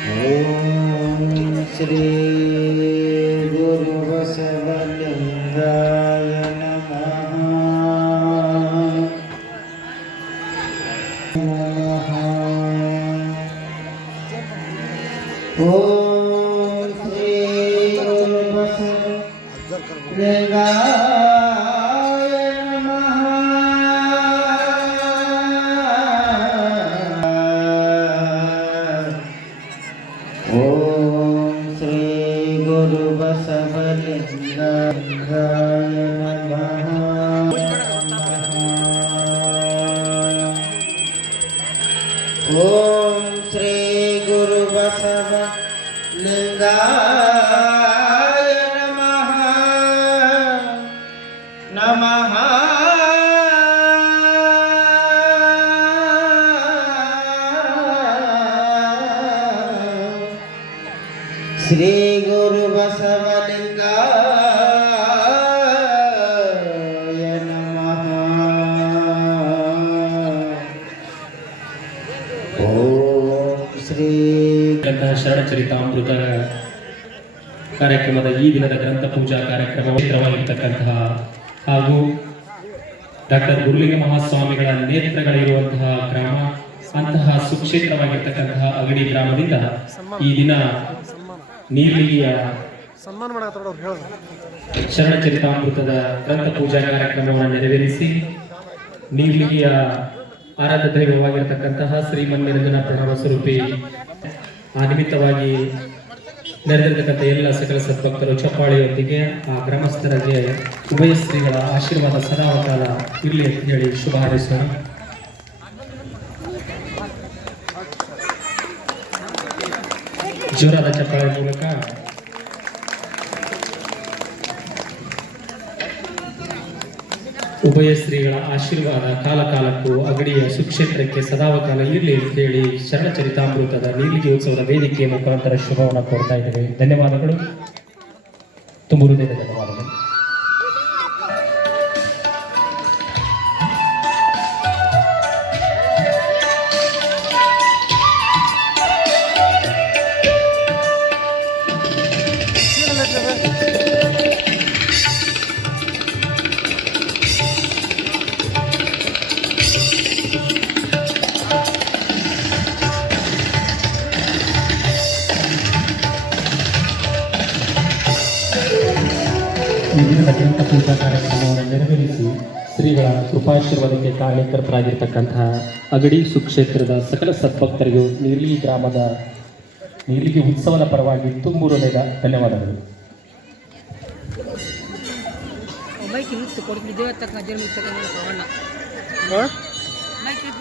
ओम श्री गुरुवसवलिंगाय नमः। ओम ॐ श्रीगुरुबसव लिङ्गाय नमः। नमः। श्रीगुरुबसव ಗ್ರಂಥ ಶರಣಚರಿತಾಮೃತ ಕಾರ್ಯಕ್ರಮದ ಈ ದಿನದ ಗ್ರಂಥ ಪೂಜಾ ಕಾರ್ಯಕ್ರಮ ಪವಿತ್ರವಾಗಿರ್ತಕ್ಕಂತಹ ಹಾಗೂ ಡಾಕ್ಟರ್ ಗುರುಲಿಂಗ ಮಹಾಸ್ವಾಮಿಗಳ ನೇತ್ರಗಳಿರುವಂತಹ ಗ್ರಾಮ, ಅಂತಹ ಸುಕ್ಷೇತ್ರವಾಗಿರ್ತಕ್ಕಂತಹ ಅಗಡಿ ಗ್ರಾಮದಿಂದ ಈ ದಿನ ನೀಲಿಯ ಶರಣಚರಿತಾಮೃತದ ಗ್ರಂಥ ಪೂಜಾ ಕಾರ್ಯಕ್ರಮವನ್ನು ನೆರವೇರಿಸಿ ನೀಲಿಯ ಆರಾಧ ದೈವವಾಗಿರತಕ್ಕಂತಹ ಶ್ರೀಮನ್ ನಿರಂಜನ ಪ್ರಣವ ಸ್ವರೂಪಿ ಆ ನಿಮಿತ್ತವಾಗಿ ನೆರೆದಿರ್ತಕ್ಕಂಥ ಎಲ್ಲ ಸಕಲ ಸದ್ಭಕ್ತರು, ಚಪ್ಪಾಳಿಯೊಂದಿಗೆ ಆ ಗ್ರಾಮಸ್ಥರಿಗೆ ಉಭಯ ಶ್ರೀಗಳ ಆಶೀರ್ವಾದ ಸದಾವಕಾಲ ಇರಲಿ ಅಂತ ಹೇಳಿ ಶುಭ ಹಾರೈಸೋಣ ಜೋರಾದ ಚಪ್ಪಾಳೆ ಮೂಲಕ ಉಭಯ ಶ್ರೀಗಳ ಆಶೀರ್ವಾದ ಕಾಲಕಾಲಕ್ಕೂ ಅಗಡಿಯ ಸುಕ್ಷೇತ್ರಕ್ಕೆ ಸದಾವಕಾಲ ಇರಲಿ ಅಂತ ಹೇಳಿ ಶರಣಚರಿತಾಮೃತದ ನೀಲಿಗೆ ಉತ್ಸವದ ವೇದಿಕೆಯ ಮುಖಾಂತರ ಶುಭವನ್ನು ಕೋರ್ತಾ ಇದ್ದೇವೆ. ಧನ್ಯವಾದಗಳು. ತುಂಬ ಹೃದಯದ ಧನ್ಯವಾದಗಳು. ಈ ದಿನದ ಗ್ರಂಥ ಪೂಜಾ ಕಾರ್ಯಕ್ರಮವನ್ನು ನೆರವೇರಿಸಿ ಶ್ರೀಗಳ ಕೃಪಾಶೀರ್ವಾದಕ್ಕೆ ಕಾರಣೀಕರ್ತರಾಗಿರ್ತಕ್ಕಂತಹ ಅಗಡಿ ಸುಕ್ಷೇತ್ರದ ಸಕಲ ಸದ್ಭಕ್ತರಿಗೂ ನೀರ್ಲಿ ಗ್ರಾಮದ ನೀರ್ಲಿಗೆ ಉತ್ಸವದ ಪರವಾಗಿ ತುಂಬೂರು ಹೃದಯದ ಧನ್ಯವಾದಗಳು ಬೈಕ್ ಕೊಡ್ತಿದ್ದೇವೆ ತಕ್ಕ